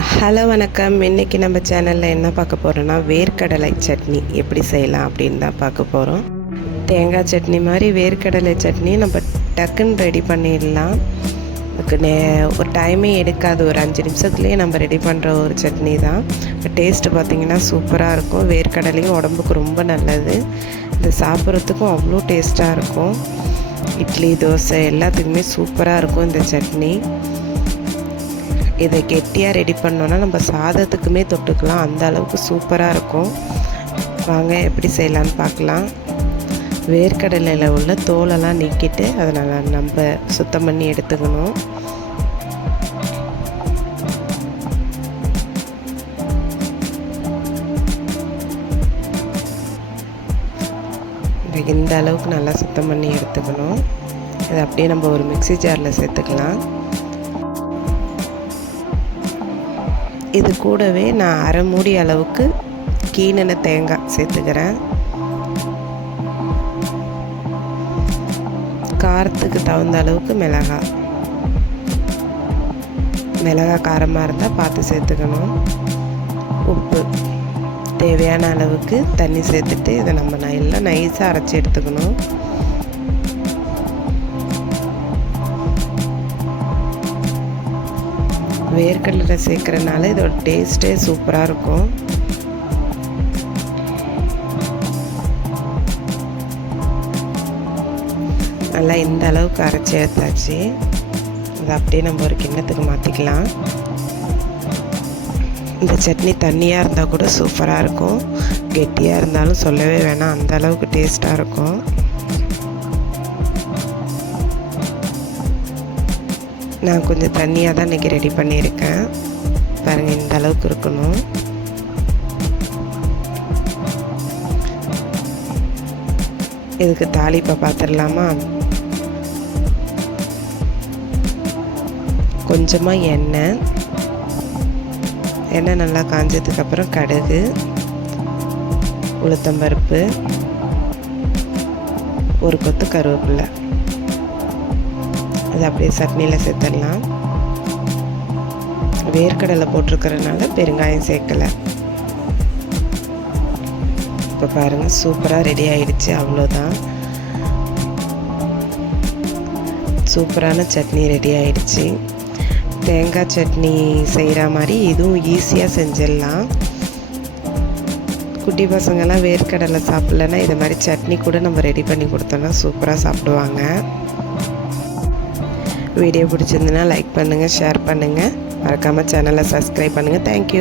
Hello வணக்கம். இன்றைக்கி நம்ம சேனலில் என்ன பார்க்க போகிறோன்னா வேர்க்கடலை சட்னி எப்படி செய்யலாம் அப்படின்னு தான் பார்க்க போகிறோம். தேங்காய் சட்னி மாதிரி வேர்க்கடலை சட்னி நம்ம டக்குன்னு ரெடி பண்ணிடலாம். அதுக்கு ஒரு டைமே எடுக்காது, ஒரு 5 நிமிஷத்துலேயே நம்ம ரெடி பண்ணுற ஒரு சட்னி தான். டேஸ்ட்டு பார்த்திங்கன்னா சூப்பராக இருக்கும். வேர்க்கடலையும் உடம்புக்கு ரொம்ப நல்லது. இது சாப்பிட்றதுக்கும் அவ்வளோ டேஸ்ட்டாக இருக்கும். இட்லி, தோசை எல்லாத்துக்குமே சூப்பராக இருக்கும் இந்த சட்னி. இதை கெட்டியாக ரெடி பண்ணோன்னா நம்ம சாதத்துக்குமே தொட்டுக்கலாம், அந்த அளவுக்கு சூப்பராக இருக்கும். வாங்க எப்படி செய்யலான்னு பார்க்கலாம். வேர்க்கடலையில் உள்ள தோலெல்லாம் நீக்கிட்டு அதை நம்ம சுத்தம் பண்ணி எடுத்துக்கணும். இந்த அளவுக்கு நல்லா சுத்தம் பண்ணி எடுத்துக்கணும். இதை அப்படியே நம்ம ஒரு மிக்ஸி ஜாரில் சேர்த்துக்கலாம். இது கூடவே நான் அரை மூடி அளவுக்கு கீனின தேங்காய் சேர்த்துக்கிறேன். காரத்துக்கு தகுந்த அளவுக்கு மிளகாய் காரமாக இருந்தால் பார்த்து சேர்த்துக்கணும். உப்பு தேவையான அளவுக்கு தண்ணி சேர்த்துட்டு இதை நம்ம எல்லாம் நைஸாக அரைச்சி எடுத்துக்கணும். வேர்க்கடலை சேர்க்குறதுனால இதோட டேஸ்ட்டே சூப்பராக இருக்கும். நல்லா இந்த அளவுக்கு அரைச்சி எடுத்தாச்சு. அதை அப்படியே நம்ம ஒரு கிண்ணத்துக்கு மாற்றிக்கலாம். இந்த சட்னி தண்ணியாக இருந்தால் கூட சூப்பராக இருக்கும். கெட்டியாக இருந்தாலும் சொல்லவே வேணாம், அந்த அளவுக்கு டேஸ்ட்டாக இருக்கும். நான் கொஞ்சம் தண்ணியாக தான் இன்றைக்கி ரெடி பண்ணியிருக்கேன். பாருங்கள், இந்த அளவுக்கு இருக்கணும். இதுக்கு தாளிப்பை பார்த்துடலாமா? கொஞ்சமாக எண்ணெய் நல்லா காஞ்சதுக்கப்புறம் கடுகு, உளுத்தம்பருப்பு, ஒரு கொத்து கருவேப்பிலை, அது அப்படியே சட்னியில் சேர்த்துடலாம். வேர்க்கடலை போட்டிருக்கிறதுனால பெருங்காயம் சேர்க்கலை. இப்போ பாருங்கள், சூப்பராக ரெடி ஆகிடுச்சு. அவ்வளோதான், சூப்பரான சட்னி ரெடி ஆகிடுச்சு. தேங்காய் சட்னி செய்கிற மாதிரி இதுவும் ஈஸியாக செஞ்சிடலாம். குட்டி பசங்கள்லாம் வேர்க்கடலை சாப்பிட்லன்னா இது மாதிரி சட்னி கூட நம்ம ரெடி பண்ணி கொடுத்தோன்னா சூப்பராக சாப்பிடுவாங்க. வீடியோ பிடிச்சிருந்துன்னா லைக் பண்ணுங்கள், ஷேர் பண்ணுங்கள், மறக்காமல் சேனலை சப்ஸ்கிரைப் பண்ணுங்கள். தேங்க்யூ.